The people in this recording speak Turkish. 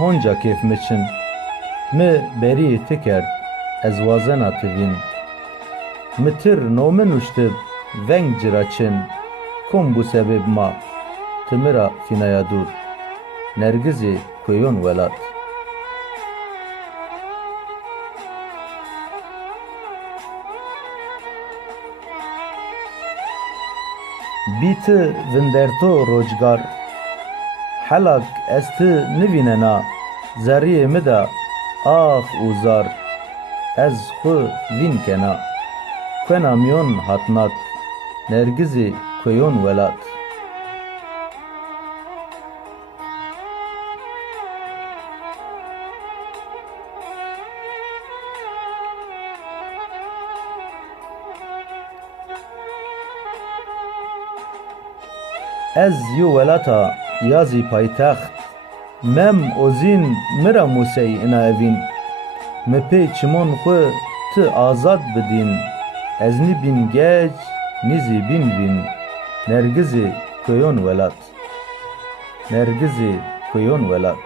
honca keyf miçin, mi berî ti kerd, ez wazena tivîn. Mi tir nomin ûştib, veng cira çin, kom bû sebêb ma, ti mira fînaya dûr, nergizê kuyon welat. Bîti vinderto rojgar, helak ez ti nivînena, zerriyê mi de ax û zar, ez xwe vîn kena, kwena miyon hatnak, nergizê kuyon welat. Ez yû welata yazî paytext, mem ozîn mira Musey ina evîn. Mi pê çimon xwe ti azad bidîn, ez nîbîn gec, nîzî bîn vîn, nergizê kuyon welat. Nergizê kuyon welat.